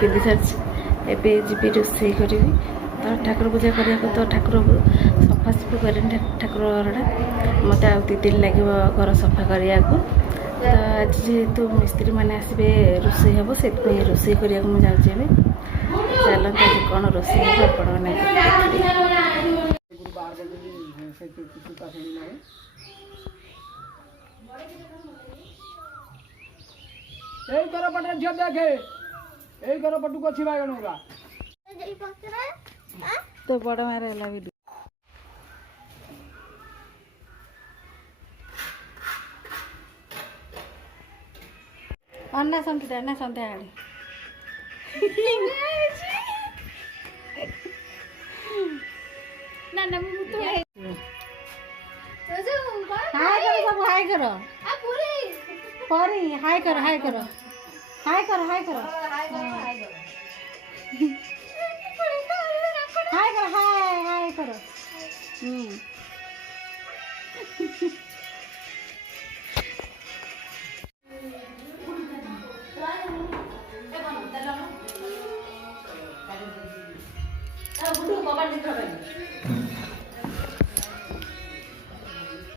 ପିନ୍ଧି ସାରିଛି ଏବେ ଯିବି ରୋଷେଇ କରିବି ତ ଠାକୁର ପୂଜା କରିବାକୁ ତ ଠାକୁରକୁ ସଫାସୁଫି କରିନି ଠାକୁର ଘରଟା ମୋତେ ଆଉ 2 ଦିନ ଲାଗିବ ଘର ସଫା କରିବାକୁ ତ ଆଜି ଯେହେତୁ ମିସ୍ତ୍ରୀ ମାନେ ଆସିବେ ରୋଷେଇ ହେବ ସେଥିପାଇଁ ରୋଷେଇ କରିବାକୁ ମୁଁ ଯାଉଛି ଏବେ ଚାଲନ୍ତୁ ଆଜି କ'ଣ ରୋଷେଇ ହେବ ଆପଣମାନେ এই ঘর পটে ঝিও দেখে এই ঘর পটুক ଅଛି ବାଇଗଣ ଗୁରା ତ ବଡ଼ ମାର ହେଲା ଭିଡ଼ିଓ ଅନା ସନ୍ଧ୍ୟା ଆଡ଼େ ନା ନା ମୁଁ ତ ହାଇ କର ପରି ହାଇ କର ହାଇ କର ହାଇ କର ହାଇ କର ହାଇ କର ହାଇ କର